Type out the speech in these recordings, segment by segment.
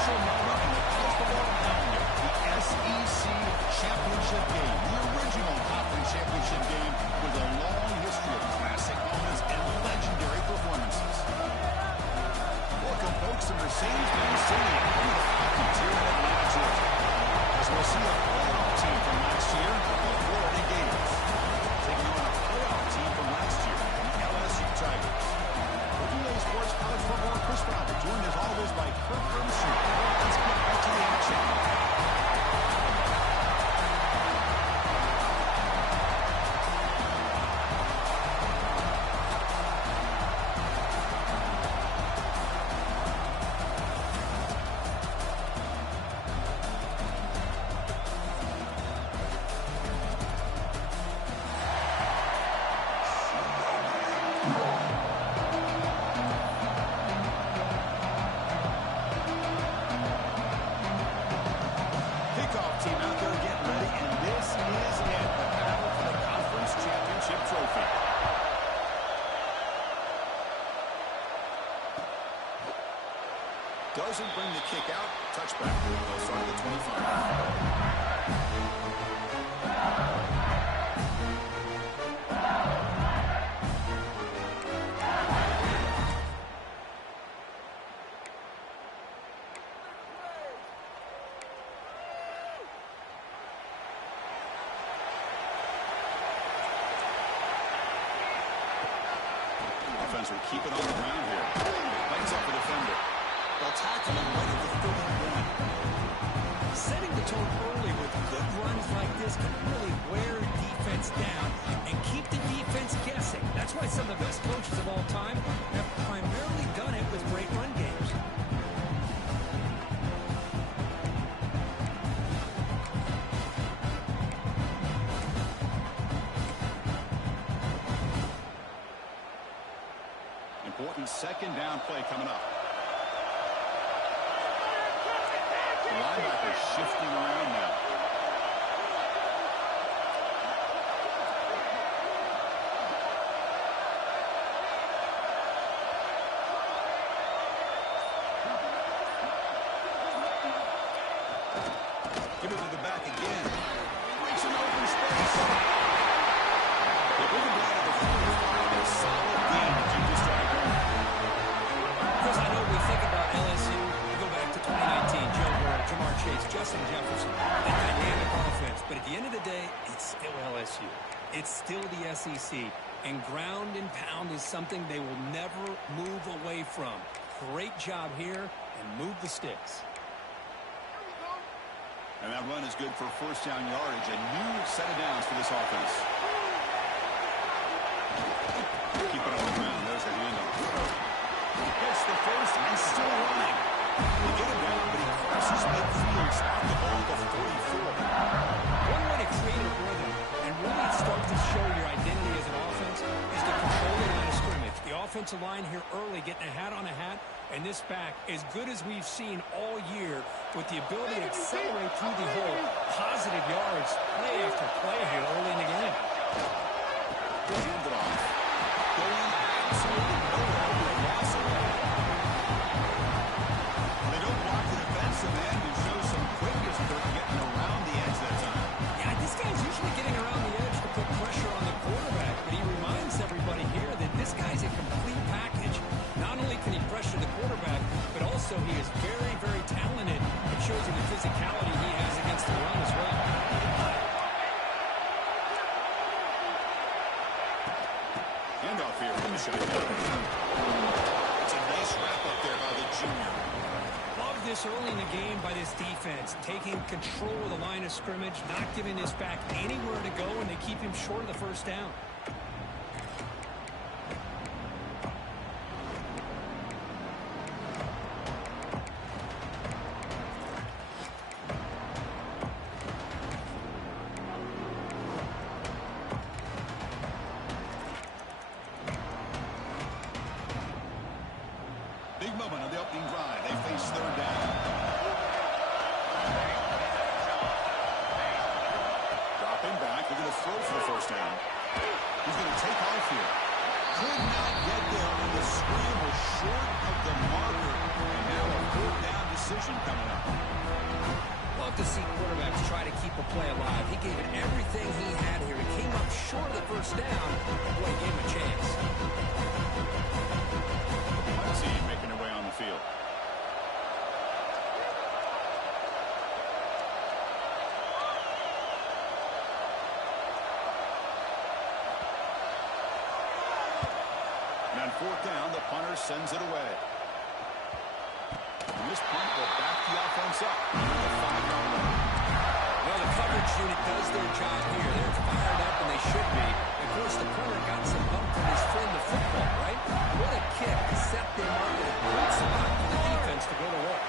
crucial moment in the college football calendar, the SEC championship game, the original conference championship game with a long history of classic moments and legendary performances. Welcome, folks, to Mercedes-Benz Stadium, home of the Falcons here in Atlanta, Georgia. As we'll see a playoff team from last year, the Florida Gators, taking on a playoff team from last year, the LSU Tigers. Relay Sports College Football, Chris Robert, joined as always by Kirk Herbstreit. Let's get back to the action. Doesn't bring the kick out. Touchback. They'll start at the 25. Offense will keep it on the ground here. Lights up the defender. They'll tackle him right at the 31. Setting the tone early with good runs like this can really wear defense down and keep the defense guessing. That's why some of the best coaches of all time have primarily done it with great run games. Important second down play coming up. The linebacker shifting around now. Give it to the back again. Breaks an open space. They bring him down to the 45. A solid game to keep this drive going. Chris, I know we think about LSU. We go back to 2019. Joe Burrow, Jamar Chase, Justin Jefferson. A dynamic offense. But at the end of the day, it's still LSU. It's still the SEC. And ground and pound is something they will never move away from. Great job here, and move the sticks. And that run is good for first down yardage. A new set of downs for this offense. Keep it on the ground. There's the handoff. Gets the first and still running. They get him down, but he crosses midfield. Spot the ball at the 44. One way to create a rhythm and really start to show your identity as an offense is to control the line of scrimmage. The offensive line here early getting a hat on a hat, and this back as good as we've seen all year with the ability to accelerate through the hole. Positive yards, play after play here early in the game. Hand it off. Going absolutely nowhere with a loss of it. They don't block the defensive end and show some quickness for getting around the edge that time. Yeah, this guy's usually getting around the edge to put pressure on the quarterback, but he reminds everybody here that this guy's a complete package. Not only can he pressure the quarterback, but also he is very, very talented. It shows you the physicality he has against the run as well. Handoff here from the shotgun. It's a nice wrap-up there by the junior. Love this early in the game by this defense, taking control of the line of scrimmage, not giving this back anywhere to go, and they keep him short of the first down. Big moment on the opening drive. They face third down. Dropping back. They're going to throw for the first down. possession coming up. Love to see quarterbacks try to keep a play alive. He gave it everything he had here. He came up short of the first down. Boy, he gave him a chance. Let's see, making their way on the field. And on fourth down, the punter sends it away. And this punt will back the offense up. The 5-yard line. Well, the coverage unit does their job here. They're fired up, and they should be. Of course, the punter got some bump from his friend, the football, right? What a kick to set them up in a good spot for the defense to go to work.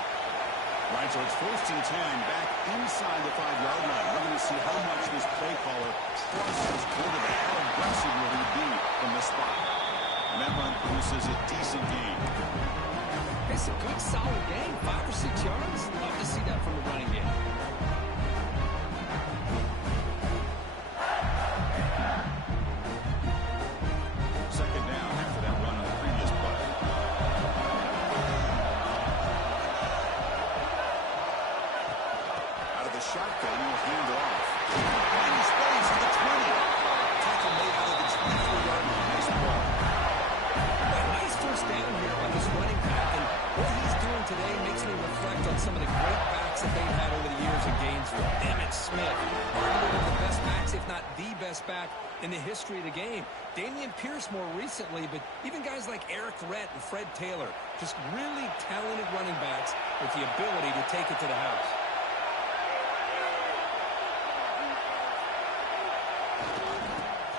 Right, so it's 1st and 10 back inside the 5-yard line. We're going to see how much this play caller trusts his quarterback. How aggressive will he be from this spot? And that run produces a decent gain. It's a good, solid game. 5 or 6 yards. Love to see that from the running game. Second down after that run on the previous play. Out of the shotgun, he'll hand it off. Find the space at the 20. Tackle made out of the 24-yard line. Nice ball. Nice first down here on this running back, and what he's doing today makes me reflect on some of the great backs that they've had over the years in Gainesville. Emmitt Smith, arguably one of the best backs, if not the best back in the history of the game. Dameon Pierce more recently, but even guys like Eric Rhett and Fred Taylor, just really talented running backs with the ability to take it to the house.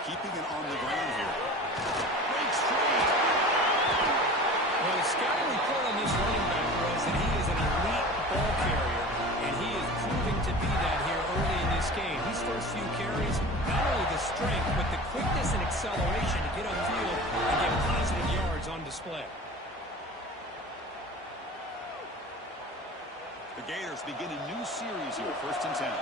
Keeping it on the ground here. Breaks free. Well, the scouting report on this running back was that he is an elite ball carrier, and he is proving to be that here early in this game. These first few carries, not only the strength, but the quickness and acceleration to get upfield and get positive yards on display. The Gators begin a new series here, 1st and 10.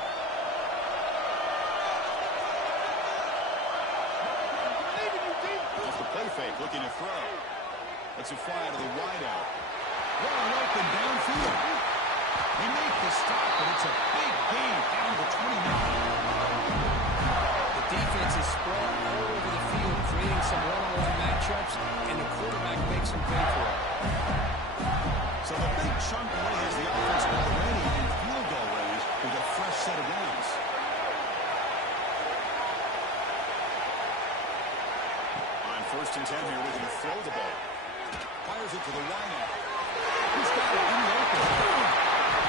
Off the play fake, looking to throw. Lets it fly out of the wideout. Wide open downfield. They make the stop, but it's a big gain down to 29. The defense is spread all over the field, creating some one-on-one matchups, and the quarterback makes them pay for it. So the big chunk play has the offense already in field goal range with a fresh set of downs. On 1st and 10 here, looking to throw the ball. Fires it to the wideout. He's got it in the open.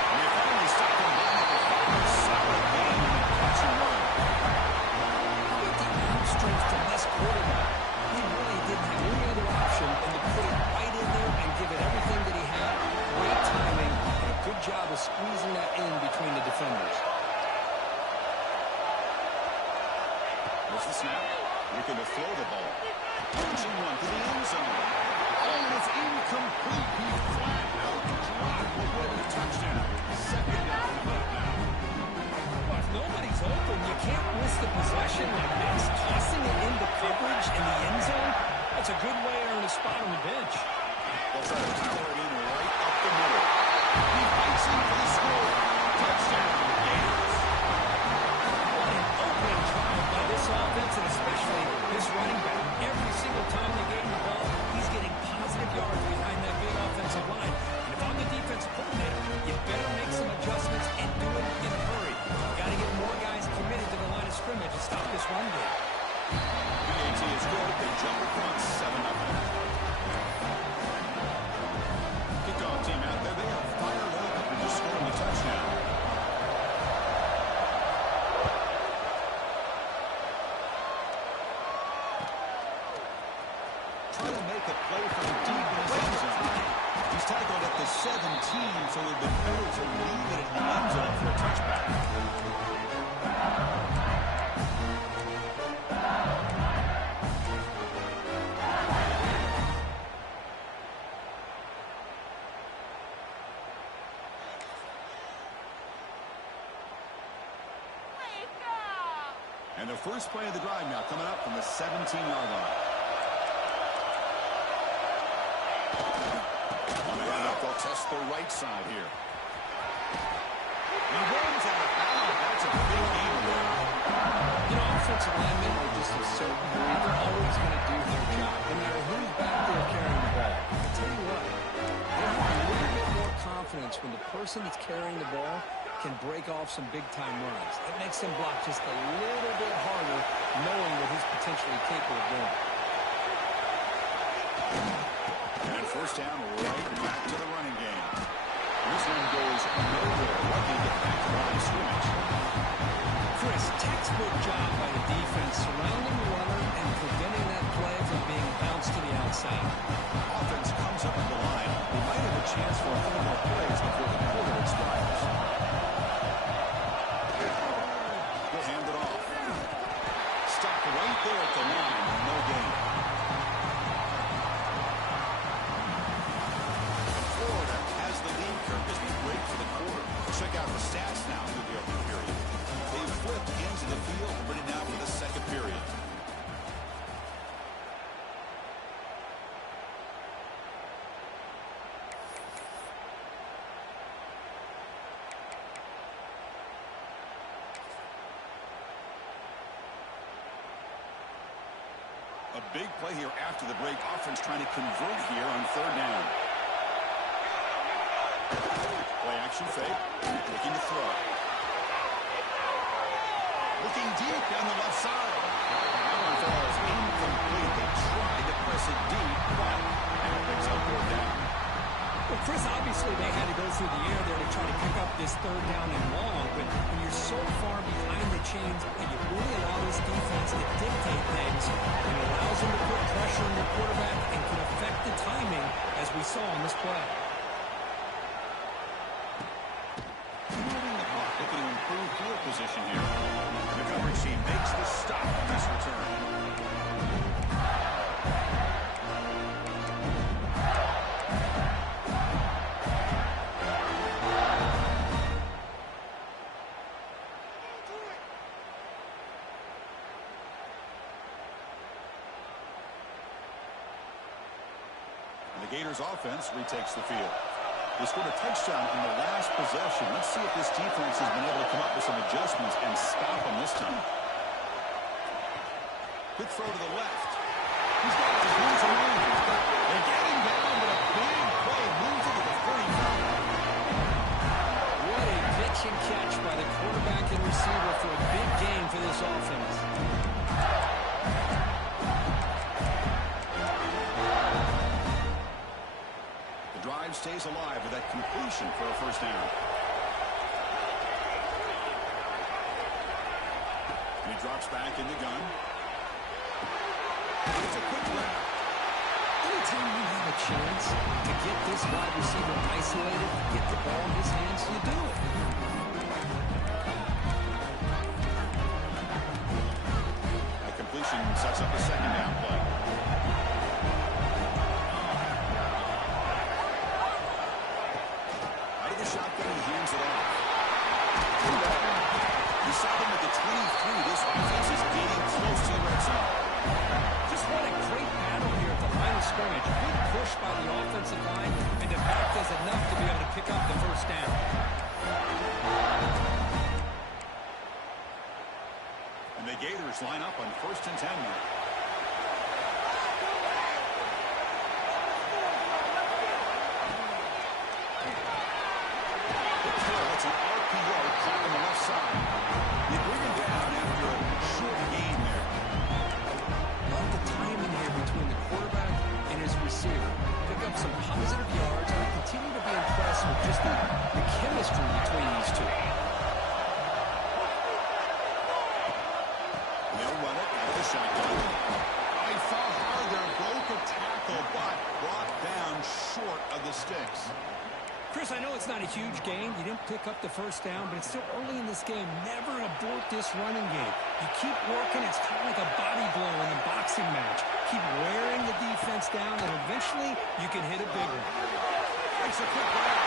And they finally stop him down at the 5. Solid game in that catch and run. How about the arm strength from this quarterback? He really didn't have any other option than to put it right in there and give it everything that he had. Great timing and a good job of squeezing that in between the defenders. There's the snap. Looking to throw the ball. Launching one to the end zone. And it's incomplete. He's flat out dropped. Will win a touchdown. Second down and about now. Well, if nobody's open, you can't miss the possession like this. Tossing it into coverage in the end zone, that's a good way to earn a spot on the bench. They'll try to power it in right up the middle. He fights in for the score. Touchdown, Gators. What an opening drive by this offense, and especially this running back. Every single time they gave him the ball, he's getting positive yards behind that big offensive line. And if I'm the defense coordinator, you better make some adjustments and do it in a hurry. You got to get more guys committed to the line of scrimmage to stop this run game. PAT is good. They jump in front 7-0. Kickoff team out there. They are fired up after just scoring a touchdown. Trying to make a play from deep in his end zone. He's tackled at the 17, so it would have been better to leave it in the end zone for a touchback. And the first play of the drive now coming up from the 17-yard line. On the ground up, they'll test the right side here. He runs out of bounds. That's a big gain there. You know, offensive linemen are just a certain breed. They're always going to do their job, no matter who's back there carrying the ball. I'll tell you what, they have a little bit more confidence when the person that's carrying the ball can break off some big-time runs. It makes them block just a little bit harder, knowing what he's potentially capable of doing. And first down, right back to the running game. This one goes nowhere. Lucky to get back to the line of scrimmage. Chris, textbook job by the defense, surrounding the runner and preventing that play from being bounced to the outside. Offense comes up at the line. They might have a chance for a couple more plays before the quarter expires. They'll hand it off. Stopped right there at the line. No gain. Florida has the lead. Kirk as we break for the quarter. Check out the stats now through the opening period. They've flipped into the field and ready now for the second period. A big play here after the break. Offense trying to convert here on third down. Play action fake. Looking to throw. Looking deep down the left side. That one falls incomplete. They tried to press it deep, but it picks up fourth down. Well, Chris, obviously they had to go through the air there to try to pick up this third down and long, but when you're so far behind the chains and you really allow this defense to dictate things, it allows them to put pressure on the quarterback and can affect the timing, as we saw on this play. Moving the puck, looking to improve field position here. The coverage team makes the stop on this return. The Gators offense retakes the field. They scored a touchdown in the last possession. Let's see if this defense has been able to come up with some adjustments and stop them this time. Quick throw to the left. He's got his hands around. They get him down, but a big play moves into the 45. What a pitch and catch by the quarterback and receiver for a big game for this offense. Drive stays alive with that completion for a first down. And he drops back in the gun. It's a quick route. Anytime you have a chance to get this wide receiver isolated, get the ball in his hands, you do it. That completion sets up a second down play. Shotgun, he hands it off. You saw them at the 23. This offense is getting close to the red zone. Just what a great battle here at the line of scrimmage. Good push by the offensive line, and the back does enough to be able to pick up the first down. And the Gators line up on 1st and 10 now. It's an RPO caught on the left side. They bring him down after a short gain there. Love the timing here between the quarterback and his receiver. Pick up some positive yards, and I continue to be impressed with just the chemistry between these two. They'll run it out of the shotgun. I fought hard there, broke a tackle, but brought down short of the sticks. Chris, I know it's not a huge gain. You didn't pick up the first down, but it's still early in this game. Never abort this running game. You keep working. It's kind of like a body blow in a boxing match. Keep wearing the defense down, and eventually you can hit a big one. Makes a quick break.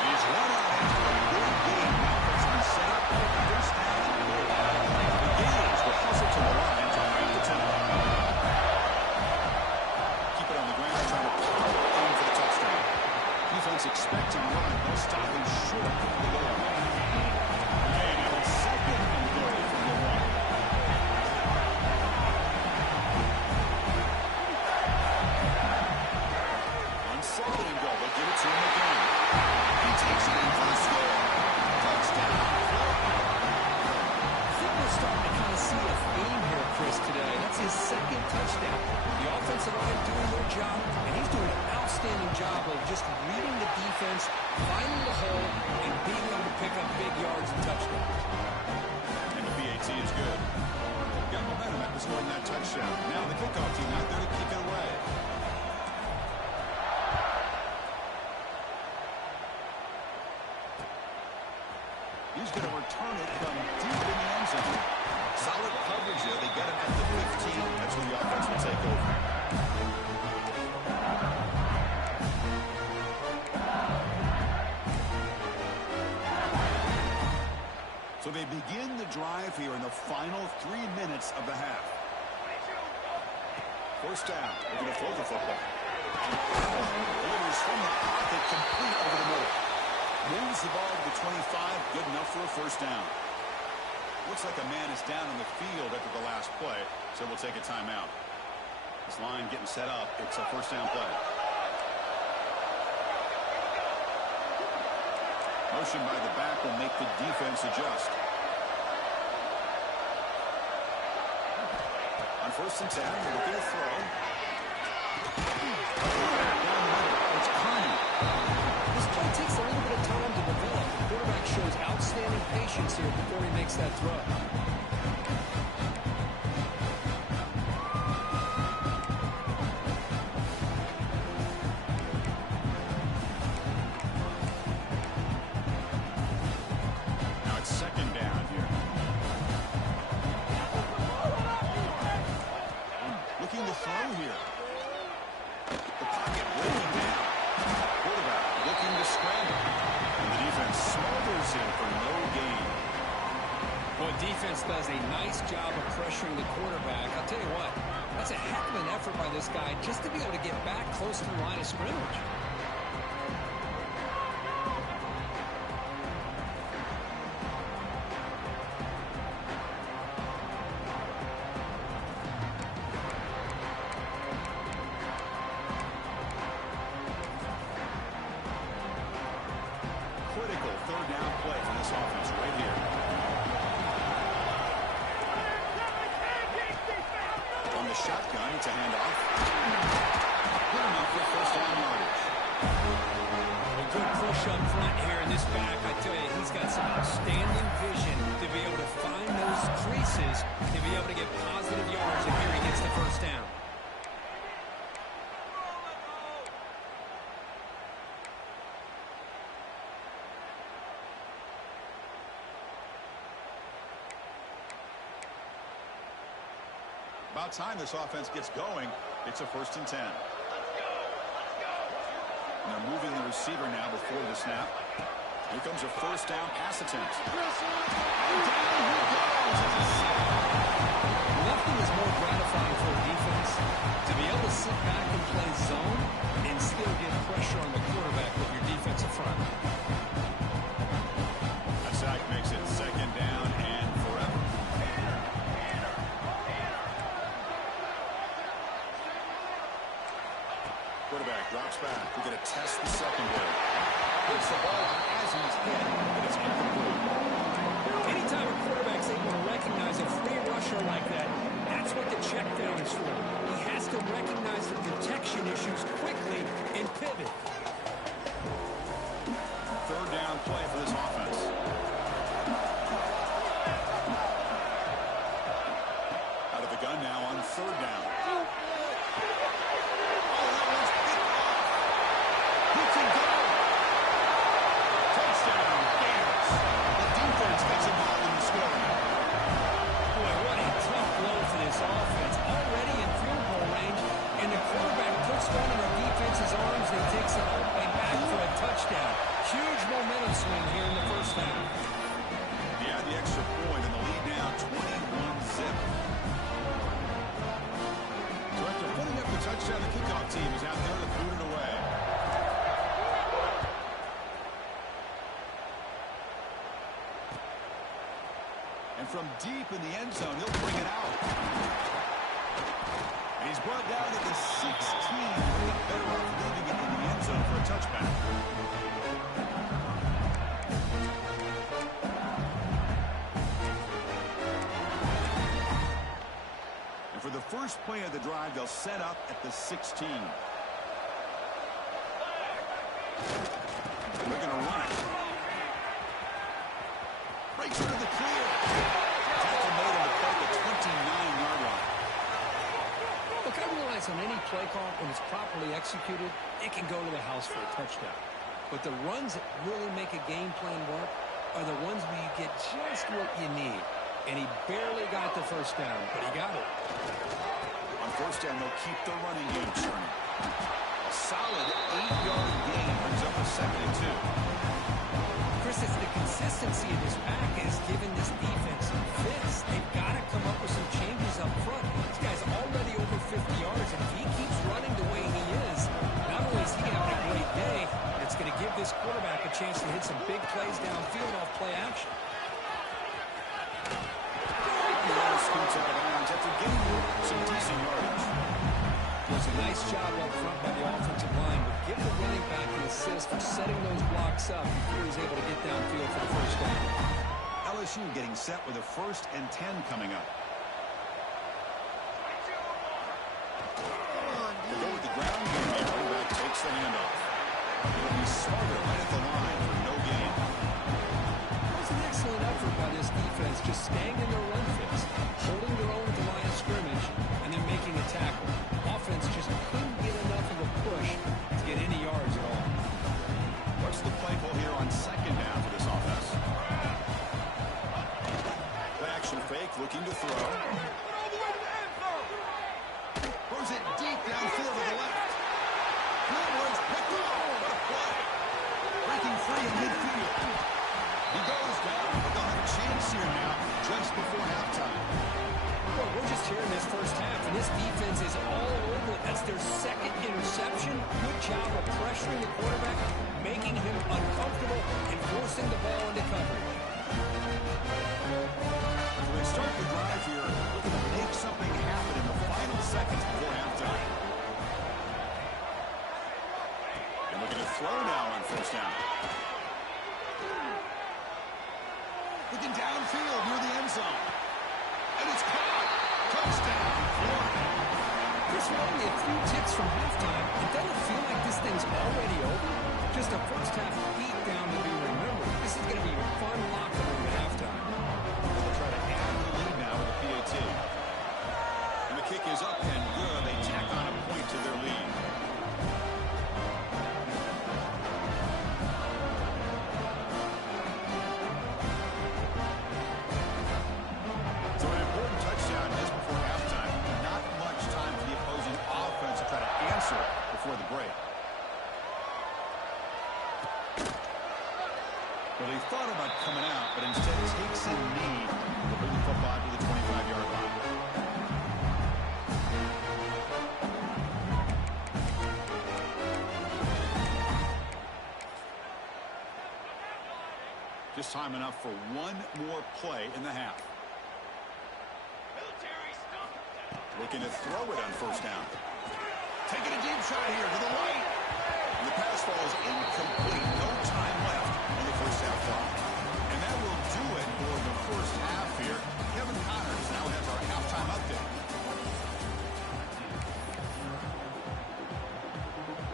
He's run out after a big game. Offense been set up for the first down and goal. The Gators will hustle to the line to break the 10. Keep it on the ground, trying to power in for the touchdown. Defense expecting run second touchdown. The offensive line doing their job, and he's doing an outstanding job of just reading the defense, finding the hole, and being able to pick up big yards and touchdowns. And the PAT is good. Got momentum after scoring that touchdown. Now the kickoff team out there to kick it away. He's going to return it from deep in the end zone. Solid coverage there. They get him at the 15. That's where the offense will take over. So they begin the drive here in the final 3 minutes of the half. First down. They're going to throw the football. Delivers from the pocket, complete over the middle. Moves the ball to the 25. Good enough for a first down. Looks like a man is down on the field after the last play, so we'll take a timeout. This line getting set up. It's a first down play. Motion by the back will make the defense adjust. On first and 10, looking to throw. Down the middle. It's Connie. This play takes a little bit of time to develop. The quarterback shows outstanding patience here before he makes that throw. Now it's second down here. Looking to throw here. The pocket breaking down. Quarterback looking to scramble. And the defense smothers him for no gain. Well, defense does a nice job of pressuring the quarterback. I'll tell you what, that's a heck of an effort by this guy just to be able to get back close to the line of scrimmage. Critical third down play for this offense right here. On the shotgun, it's a handoff. Good enough for first down yardage. A good push up front here in this back. I tell you, he's got some outstanding vision to be able to find those creases to be able to get positive yards, and here he gets the first down. About time this offense gets going. It's a first and 10. And they're moving the receiver now before the snap. Here comes a first down pass attempt. And down he goes. Nothing is more gratifying for a defense to be able to sit back and play zone and still get pressure on the quarterback with your defensive front. That sack makes it second down and forever. Quarterback drops back. We're going to test the secondary. Puts the ball out as he's hit, but it's incomplete. Anytime a quarterback's able to recognize a free rusher like that, that's what the check down is for. He has to recognize the protection issues quickly and pivot. Third down play for this offense. Out of the gun now on third down. Huge momentum swing here in the first half. Yeah, the extra point and the lead now 21-zip. So after putting up the touchdown, the kickoff team is out there to boot it away. And from deep in the end zone, he'll bring it out. And he's brought down at the 16. Better off leaving it in the end zone for a touchback. For the first first play of the drive, they'll set up at the 16. And they're going to run it. Breaks into the clear. Tackle made on the play at the 29-yard line. Look, I realize on any play call, when it's properly executed, it can go to the house for a touchdown. But the runs that really make a game plan work are the ones where you get just what you need. And he barely got the first down, but he got it. On first down, they'll keep the running game churning. A solid 8-yard gain brings up a 2nd and 2. Chris, it's the consistency of this pack is giving this defense some fits. They've got to come up with some changes up front. This guy's already over 50 yards, and if he keeps running the way he is, not only is he having a great day, it's going to give this quarterback a chance to hit some big plays downfield off play action. Scoots out of bounds after getting some decent yardage. It was a nice job up front by the offensive line, but give the running back an assist for setting those blocks up before he's able to get downfield for the first down. LSU getting set with a 1st and 10 coming up. They go with the ground game here. Running back takes the handoff. It'll be Smarter right at the line for no gain. It was an excellent effort by this defense, just staying in their run fits, holding their own at the line of scrimmage, and then making a tackle. Offense just couldn't get enough of a push to get any yards at all. What's the play call here on 2nd down for this offense? Play action fake, looking to throw. Throws it deep downfield to the left. Goodwin's picked off. What a play. Breaking free in midfield. He goes down, but they'll have a chance here now just before halftime. Well, we're just here in this first half, and this defense is all over it. That's their 2nd interception. Good job of pressuring the quarterback, making him uncomfortable, and forcing the ball into coverage. They start the drive here, looking to make something happen in the final seconds before halftime. And looking to throw now on first down. Looking downfield near the end zone. And it's caught. Touchdown, Florida. Chris, we're only a few ticks from halftime. It doesn't feel like this thing's already over. Just a first half beat down to be remembered. This is going to be a fun locker room at halftime. They'll try to add the lead now with the PAT. And the kick is up and good. They tack on a point to their lead. So an important touchdown just before halftime. Not much time for the opposing offense to try to answer before the break. Well, they thought about coming out, but instead takes a knee to bring the football to the 25-yard line. Just time enough for one more play in the half. Looking to throw it on first down. Taking a deep shot here to the right. And the pass falls incomplete. No time left on the first half clock. And that will do it for the first half here. Kevin Connors now has our halftime update.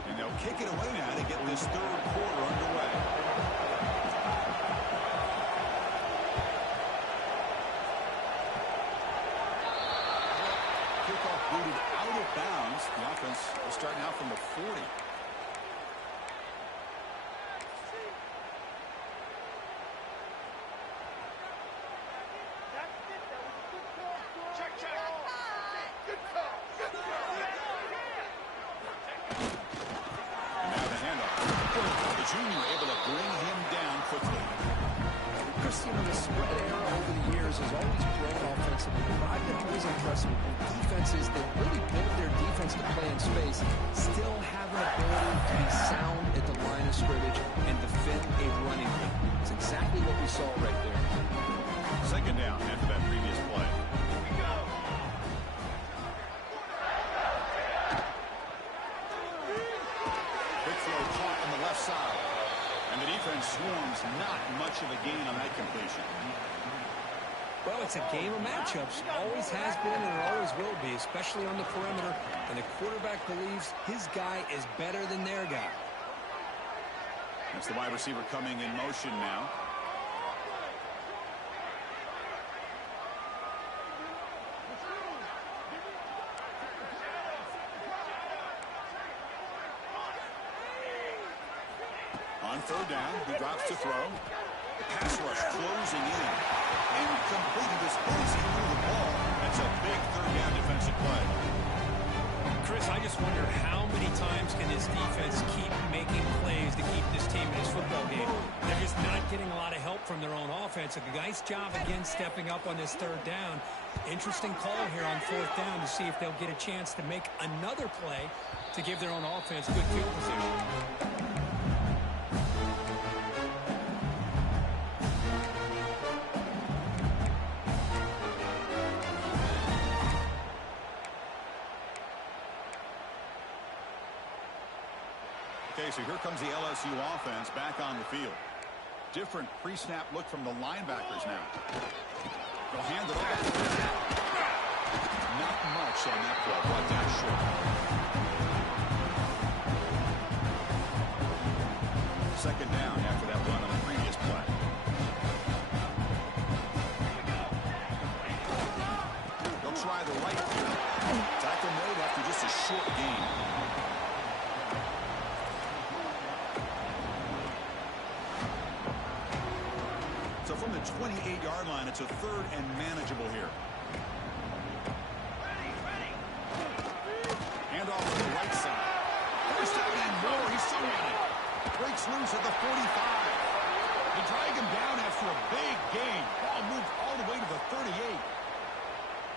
And they'll kick it away now to get this 3rd quarter underway. Kickoff booted out of bounds. The offense is starting out from the 40. Junior able to bring him down quickly. Chris, you know, the spread era over the years has always grown offensively. I've been always impressed with defenses that really build their defense to play in space, still have an ability to be sound at the line of scrimmage and defend a running game. It's exactly what we saw right there. 2nd down after that previous play. Quick throw caught on the left side. And the defense swarms, not much of a gain on that completion. Well, it's a game of matchups. Always has been and it always will be, especially on the perimeter. And the quarterback believes his guy is better than their guy. That's the wide receiver coming in motion now. On third down, he drops to throw. The pass rush closing in. Incomplete. He was hosing through the ball. That's a big third down defensive play. Chris, I just wonder how many times can this defense keep making plays to keep this team in this football game. They're just not getting a lot of help from their own offense. A nice job again stepping up on this third down. Interesting call here on fourth down to see if they'll get a chance to make another play to give their own offense good field position. Okay, so here comes the LSU offense back on the field. Different pre-snap look from the linebackers now. They'll hand it off. Not much on that play. Brought down short. Second down after that run on the previous play. They'll try the right here. Tackle made after just a short gain. So from the 28-yard line, it's a third and manageable here. Hand off to the right side. First down and more. He's still running. Breaks loose at the 45. They drag him down after a big gain. Ball moved all the way to the 38.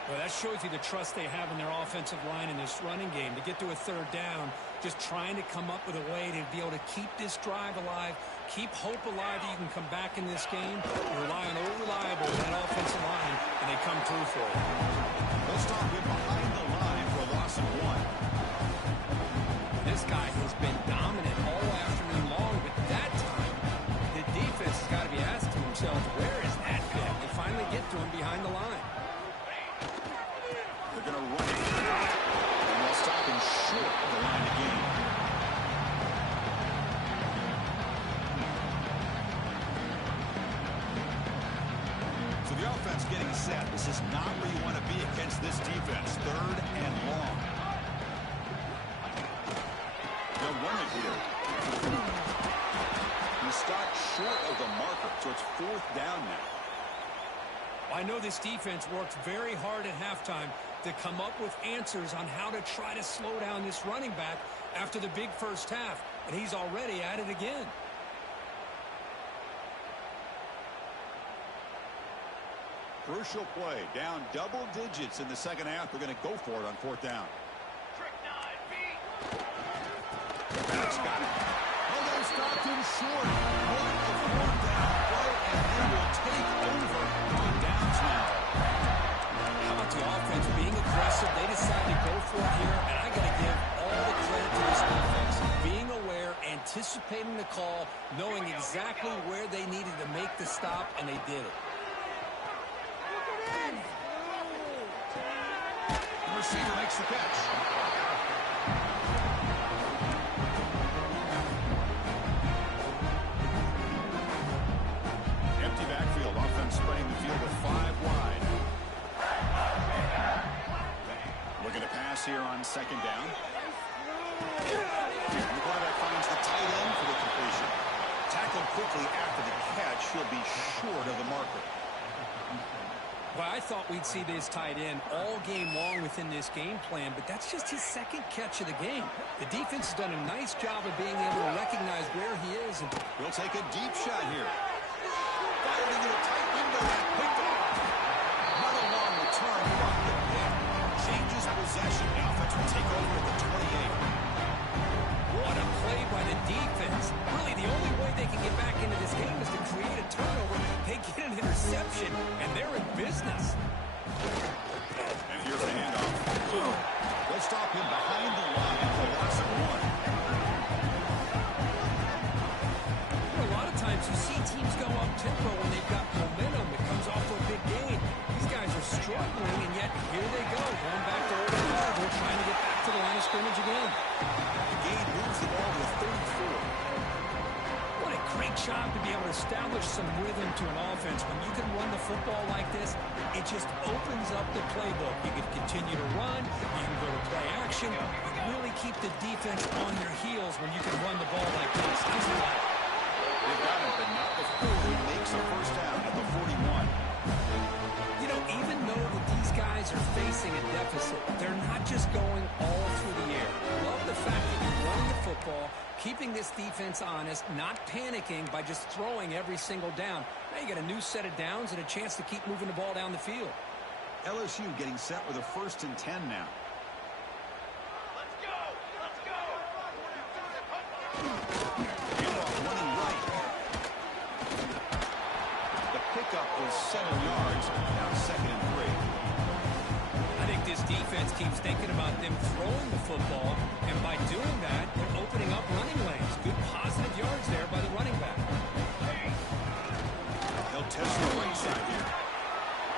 Well, that shows you the trust they have in their offensive line in this running game. To get to a third down, just trying to come up with a way to be able to keep this drive alive, keep hope alive that you can come back in this game. You rely on old reliable in that offensive line, and they come through for it. They'll stop him behind the line for a loss of 1. This guy has been dominant all afternoon long, but that time, the defense has got to be asking themselves, where is that guy? They finally get to him behind the line. They're going to run it. And they'll stop him short of the line again. So the offense getting set. This is not where you want to be against this defense. Third and long. They'll run it here. He stopped short of the marker, so it's fourth down now. I know this defense worked very hard at halftime to come up with answers on how to try to slow down this running back after the big first half, and he's already at it again. Crucial play. Down double digits in the second half. They're going to go for it on fourth down. That's got it. Oh, they stopped him short. What a fourth down play, and they will take over on downs now. How about the offense being aggressive? They decided to go for it here, and I got to give all the credit to this defense. Being aware, anticipating the call, knowing exactly where they needed to make the stop, and they did it. The receiver makes the catch. Empty backfield. Offense spreading the field with 5 wide. Looking to pass here on second down. And the quarterback finds the tight end for the completion. Tackled quickly after the catch. He'll be short of the marker. Well, I thought we'd see this tight end all game long within this game plan, but that's just his second catch of the game. The defense has done a nice job of being able to recognize where he is. And he'll take a deep shot here. Fired into a tight window and picked off. Not a long return. But the pick changes possession. The offense will take over at the 28. What a play by the defense. Really, the only way they can get back into this game is to create a turnover. They get an interception, and they're in business. And here's the handoff. They'll stop him behind the line for a loss of 1. A lot of times you see teams go up tempo when they've got momentum. It comes off a big game. some rhythm to an offense. When you can run the football like this, it just opens up the playbook. You can continue to run. You can go to play action. You can really keep the defense on their heels when you can run the ball like this. Nice play. They've got it, but not before he makes a first down at the 41. You know, even though that these guys are facing a deficit, they're not just going all through the air. Love the fact that you're running the football, keeping this defense honest, not panicking by just throwing every single down. Now you got a new set of downs and a chance to keep moving the ball down the field. LSU getting set with a 1st and 10 now. Let's go! Let's go! Handoff running right. The pickup was 7 yards. Now 2nd and 3. I think this defense keeps thinking about them throwing the football, and by doing that, they're opening up running lanes. Good positive yards there by the running back. He'll test the right side here.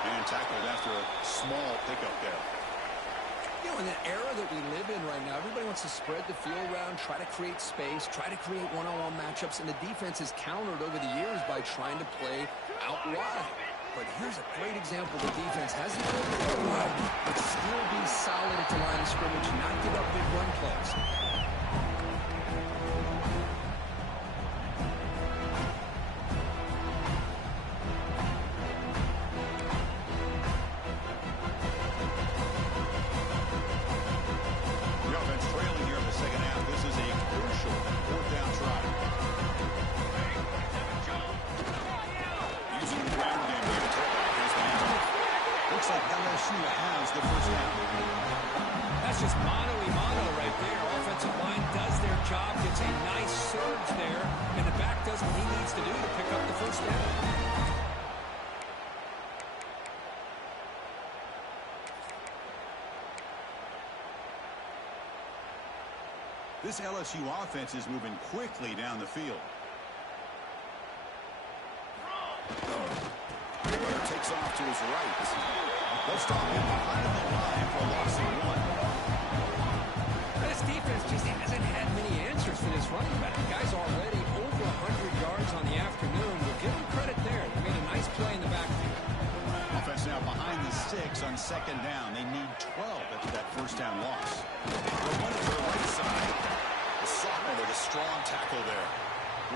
And tackled after a small pickup there. You know, in the era that we live in right now, everybody wants to spread the field around, try to create space, try to create one-on-one matchups, and the defense has countered over the years by trying to play out wide. But here's a great example. The defense has the ability to go wide, but still be solid at the line of scrimmage and not give up big run plays. The offense trailing here in the second half. This is a crucial 4th down try. Using the ground game here to take back his handoff. Looks like LSU has the first down. That's just mano-a-mano right there. Offensive line does their job, gets a nice surge there, and the back does what he needs to do to pick up the first down. This LSU offense is moving quickly down the field. Miller takes off to his right. They'll stop him behind the line for a loss of 1. This defense just hasn't had many answers for this running back. The guy's already over 100 yards on the afternoon. We'll give him credit there. They made a nice play in the backfield. Offense now behind the 6 on 2nd down. They need 12 after that first down loss. They'll run it to the right side. The sophomore with a strong tackle there.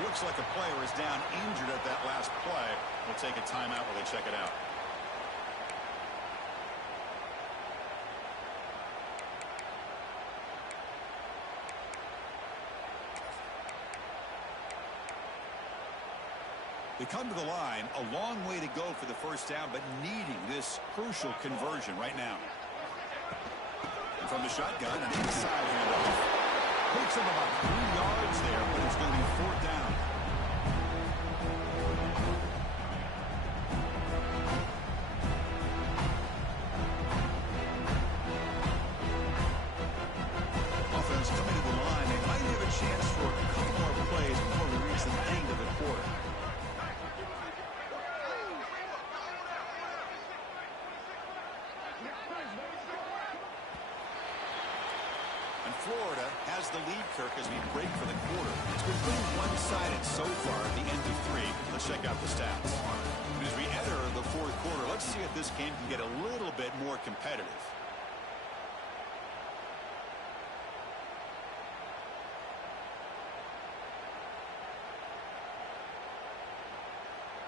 Looks like a player is down injured at that last play. We'll take a timeout while they check it out. They come to the line, a long way to go for the first down, but needing this crucial conversion right now. And from the shotgun, an inside handoff. Takes him about 3 yards there, but it's going to be 4th down. Offense coming to the line. They might have a chance for a couple more plays before we reach the end of the quarter. Florida has the lead, Kirk, as we break for the quarter. It's been pretty one-sided so far at the end of 3. Let's check out the stats. And as we enter the 4th quarter, let's see if this game can get a little bit more competitive.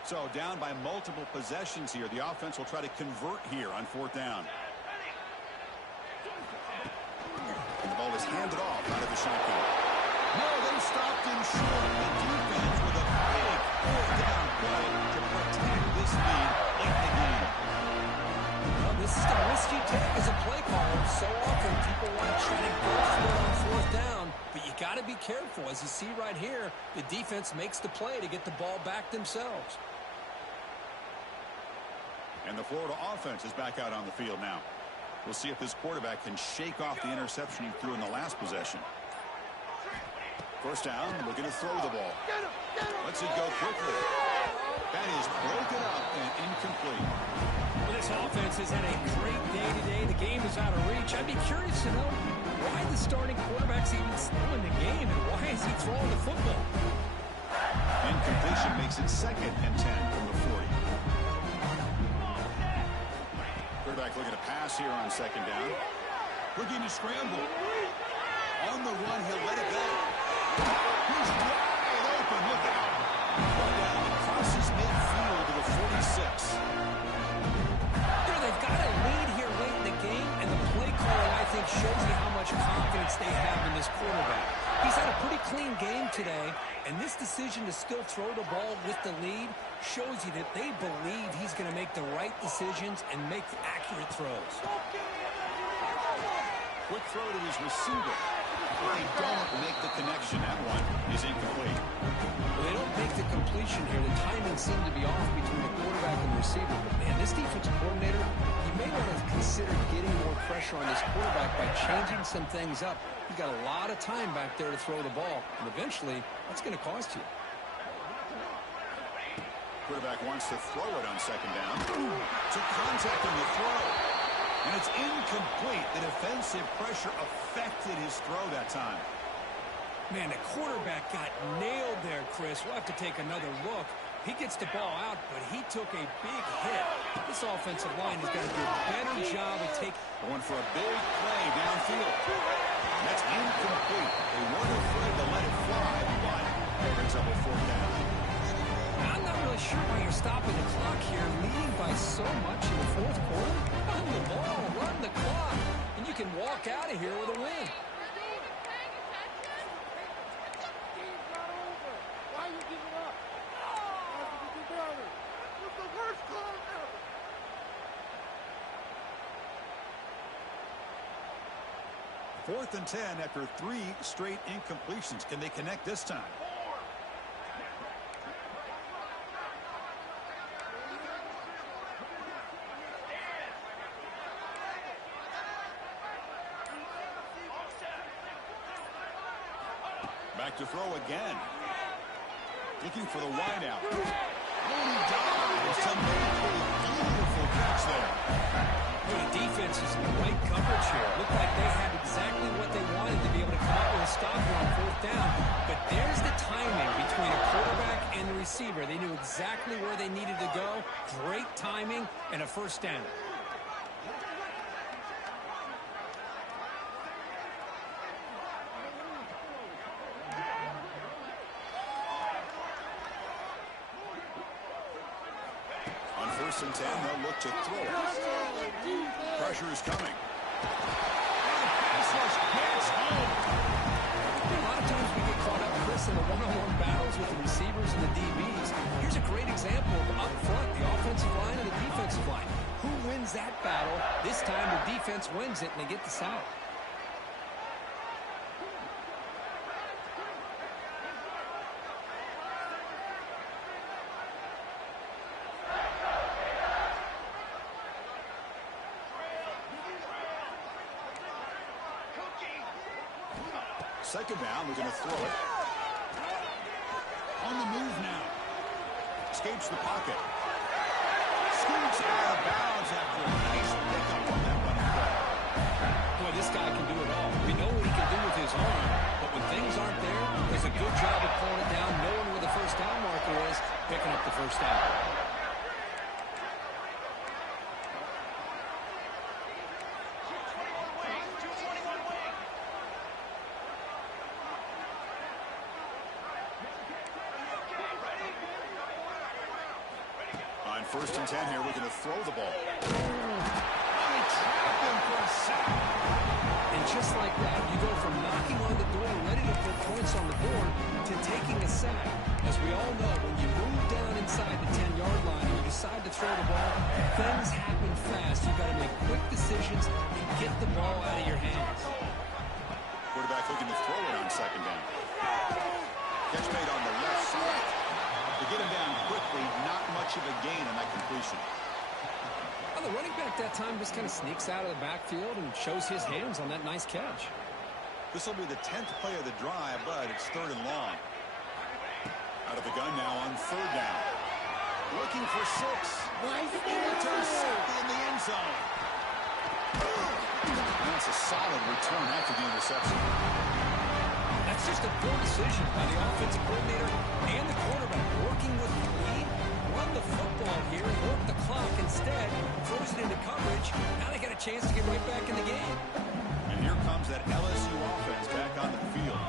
So down by multiple possessions here. The offense will try to convert here on 4th down. And the ball is handed off out of the shotgun. No, they stopped him short. The defense with a big 4th down play to protect this lead late in the game. Well, this is the risk you take as a play caller. So often people want to try to go for it on 4th down, but you got to be careful. As you see right here, the defense makes the play to get the ball back themselves. And the Florida offense is back out on the field now. We'll see if this quarterback can shake off the interception he threw in the last possession. First down, looking to throw the ball. Lets it go quickly. That is broken up and incomplete. Well, this offense has had a great day today. The game is out of reach. I'd be curious to know why the starting quarterback's even still in the game and why is he throwing the football? Incompletion makes it 2nd and 10 from the 40. Quarterback looking to pass here on 2nd down. Looking to scramble. On the run, he'll let it go. He's wide open. Look out. Ball down crosses midfield to the 46. They've got a lead here late in the game, and the play calling, I think, shows you how much confidence they have in this quarterback. He's had a pretty clean game today, and this decision to still throw the ball with the lead shows you that they believe he's going to make the right decisions and make the accurate throws. Quick throw to his receiver. They don't make the connection. That one is incomplete. Well, they don't make the completion here. The timing seemed to be off between the quarterback and the receiver. But, man, this defensive coordinator, he may want to consider getting more pressure on this quarterback by changing some things up. He's got a lot of time back there to throw the ball, and eventually that's going to cost you. Quarterback wants to throw it on 2nd down. Took contact on the throw. And it's incomplete. The defensive pressure affected his throw that time. Man, the quarterback got nailed there, Chris. We'll have to take another look. He gets the ball out, but he took a big hit. This offensive line has got to do a better job of taking... Going for a big play downfield. That's incomplete. They weren't afraid to let it fly, but it brings up a 4th down. I'm not really sure why you're stopping the clock here, leading by so much in the 4th quarter. Run the ball, run the clock, and you can walk out of here with a win. Why you giving up? This is the worst call ever. 4th and 10 after 3 straight incompletions. Can they connect this time? Back to throw again. Looking for the wideout. And he dives to make a beautiful catch there. The defense is in the right coverage here. Looked like they had exactly what they wanted to be able to come up with a stop on 4th down. But there's the timing between a quarterback and the receiver. They knew exactly where they needed to go. Great timing and a 1st down. On 1st and 10, they'll look to throw it. Pressure is coming. This rush gets home. A lot of times we get caught up, Chris, in the one-on-one battles with the receivers and the DBs. Here's a great example of up front, the offensive line and the defensive line. Who wins that battle? This time the defense wins it, and they get the sack. Second down, we're going to throw it. On the move now. Escapes the pocket. Scoots out of bounds after a nice pickup on that running play. Boy, this guy can do it all. We know what he can do with his arm, but when things aren't there, does a good job of pulling it down, knowing where the 1st down marker is, picking up the 1st down. On 1st and 10 here, we're going to throw the ball. They trap him for a sack. And just like that, you go from knocking on the door, ready to put points on the board, to taking a sack. As we all know, when you move down inside the 10-yard line and you decide to throw the ball, things happen fast. You've got to make quick decisions and get the ball out of your hands. Quarterback looking to throw it on 2nd down. Catch made on the left side. To get him down quickly, not much of a gain on that completion. Well, the running back that time just kind of sneaks out of the backfield and shows his hands on that nice catch. This will be the 10th play of the drive, but it's 3rd and long. Out of the gun now on 3rd down. Looking for 6. Nice intercept in the end zone. And that's a solid return after the interception. That's It's just a poor decision by the offensive coordinator and the quarterback. Working with the lead, run the football here and work the clock instead. Throws it into coverage. Now they got a chance to get right back in the game. And here comes that LSU offense back on the field.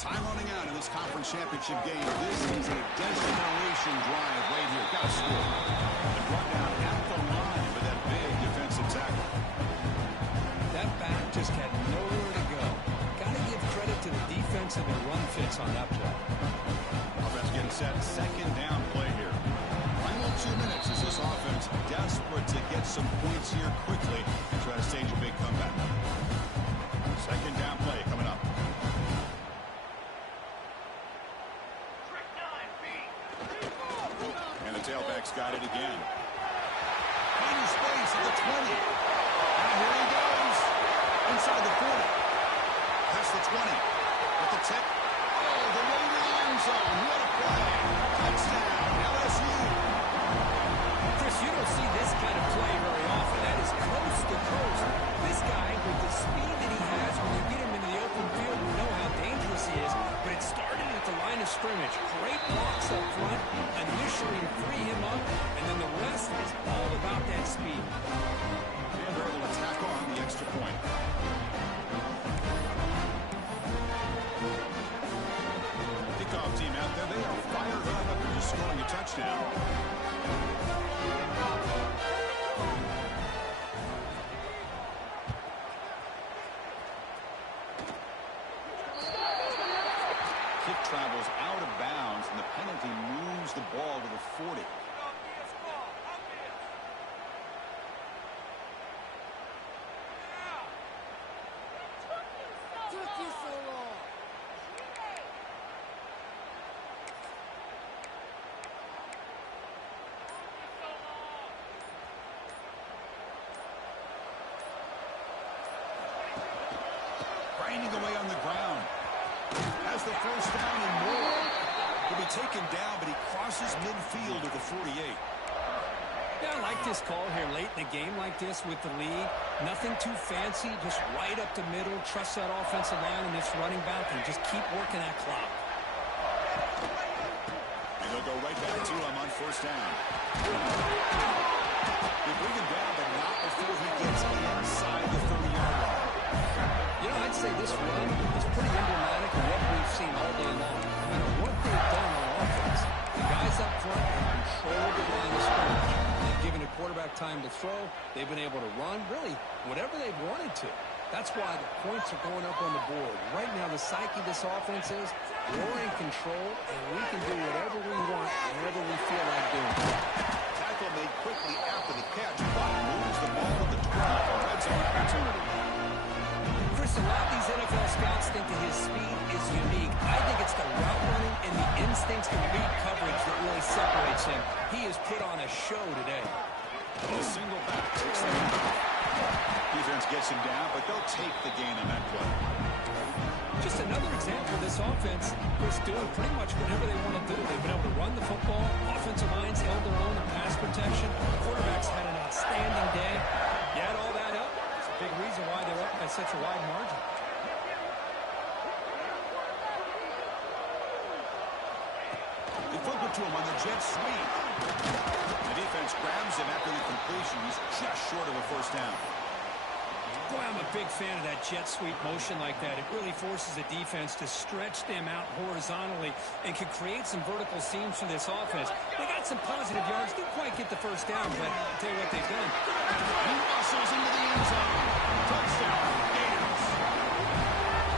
Time running out in this conference championship game. This is a desperation drive right here. Got to score. And brought down at the line with that big defensive tackle. That back just had nowhere to go. Got to give credit to the defensive and run fits on that play. Offense getting set. Second down play here. Final 2 minutes as this offense desperate to get some points here quickly and try to stage a big comeback. Second down play coming up. And the tailback's got it again. Final space at the 20. And here he goes. Inside the 40. Past the 20. With the 10. Oh, the way to the end zone. What a play. Touchdown, LSU. Chris, you don't see this kind of play very often. That is coast to coast. This guy, with the speed that he has, when you get him into the open field, you know how dangerous he is. But it started at the line of scrimmage. Great blocks up front, initially to free him up, and then the rest is all about that speed. And they're able to tack on the extra point. Kickoff team out there, they are fired up after just scoring a touchdown. Kick travels out of bounds, and the penalty moves the ball to the 40. Took you so long. Grinding away on the ground. Has the first down and more. He'll be taken down, but he crosses midfield at the 48. Yeah, I like this call here late in a game like this with the lead. Nothing too fancy, just right up the middle. Trust that offensive line and this running back and just keep working that clock. And they'll go right back to him on first down. They bring him down, but not before he gets inside the 30-yard line. You know, I'd say this run is pretty emblematic of what we've seen all day long. No matter what they've done on offense, the guys up front have controlled the line of scrimmage. They've given the quarterback time to throw. They've been able to run, really, whatever they've wanted to. That's why the points are going up on the board. Right now, the psyche of this offense is we're in control, and we can do whatever we want, whenever we feel like doing it. Tackle made quickly after the catch, but moves the ball to the 12. Red zone opportunity. Chris, a lot of these NFL scouts think that his speed is unique. I think it's the route running and the instincts to read coverage that really separates him. He has put on a show today. A single back takes the hit. Defense gets him down, but they'll take the gain on that play. Just another example of this offense, Chris, doing pretty much whatever they want to do. They've been able to run the football. Offensive lines held their own in pass protection. Quarterbacks had an outstanding day. You add all that up, it's a big reason why they're up by such a wide margin. They flip it to him on the jet sweep. The defense grabs him after the completion. He's just short of a first down. Boy, I'm a big fan of that jet sweep motion like that. It really forces the defense to stretch them out horizontally and can create some vertical seams for this offense. They got some positive yards. Didn't quite get the first down, but I'll tell you what they've done. He muscles into the end zone. Touchdown, Gators.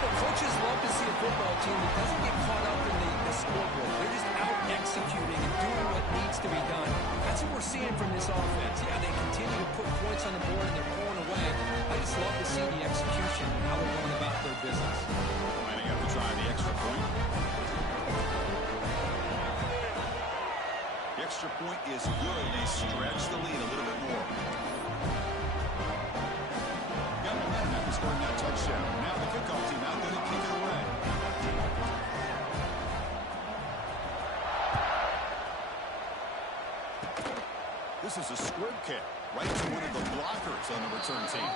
Well, coaches love to see a football team that doesn't get caught up in the scoreboard. They're just out executing and doing what needs to be done. That's what we're seeing from this offense. Yeah, they continue to put points on the board and they're pulling away. I just love to see the execution and how they're going about their business. Lining up to try the extra point. The extra point is good. They stretch the lead a little bit more. Got momentum after scoring that touchdown. Now the kickoff team out there to kick it away. This is a squib kick right to one of the blockers on the return team.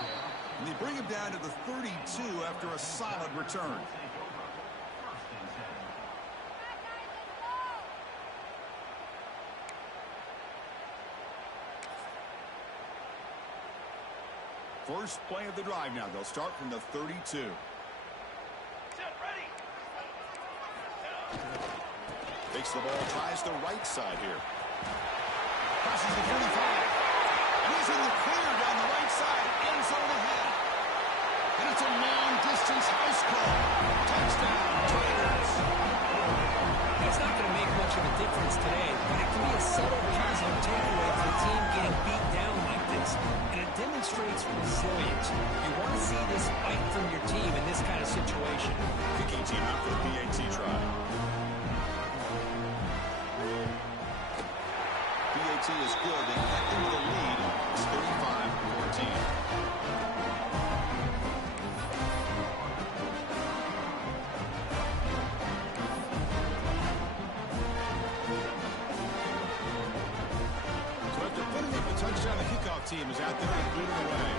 And they bring him down to the 32 after a solid return. First play of the drive now. They'll start from the 32. Takes the ball, tries the right side here. Crosses the 45. And he's in the clear down the right side. End zone ahead. And it's a long-distance house call. Touchdown, Tigers. It's not going to make much of a difference today, but it can be a subtle positive takeaway for a team getting beat down like this. And it demonstrates resilience. You want to see this fight from your team in this kind of situation. Kicking team out for the PAT try. PAT is good. They get into the lead. It's 35-14. Touchdown, the kickoff team is out there and leading the way.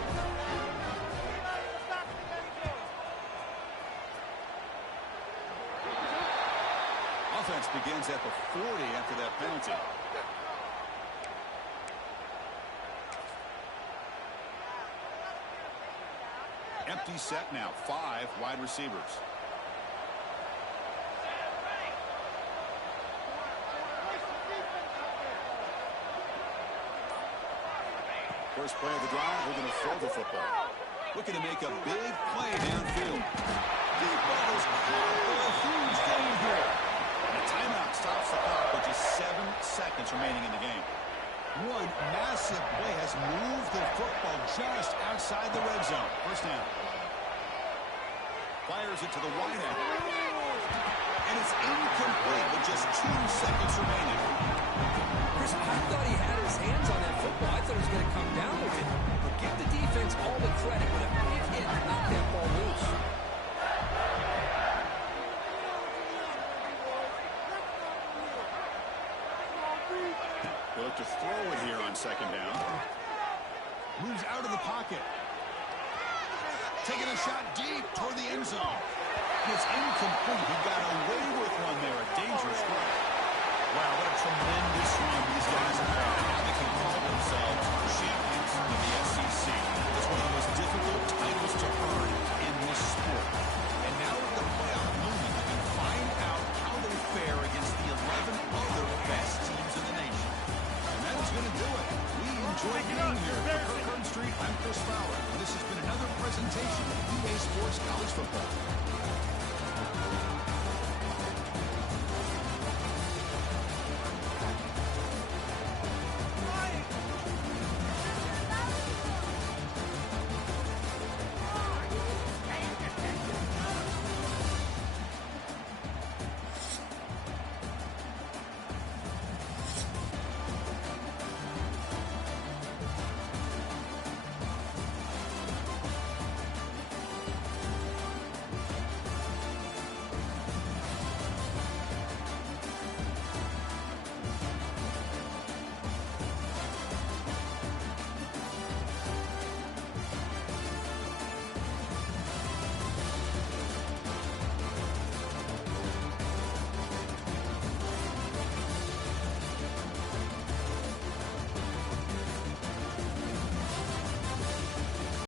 Offense begins at the 40 after that penalty. Empty set now, 5 wide receivers. First play of the drive, we're going to throw the football. Looking to make a big play downfield. Deep ball is caught for a huge gain here. And a timeout stops the clock with just 7 seconds remaining in the game. One massive play has moved the football just outside the red zone. First down. Fires it to the wide end. And it's incomplete with just 2 seconds remaining. Chris, I thought he had his hands on that football. I thought he was going to come down with it. But give the defense all the credit with a big hit to knock that ball loose. They look to throw it here on second down. Moves out of the pocket. Taking a shot deep toward the end zone. It's incomplete. He got away with one there. A dangerous throw. Wow, what a tremendous run these guys have had. Now they can call themselves champions of the SEC. It's one of the most difficult titles to earn in this sport. And now with the playoff looming, they can find out how they fare against the 11 other best teams in the nation. And that is going to do it. We enjoy being here. For Kirkland Street, I'm Chris Fowler. And this has been another presentation of EA Sports College Football.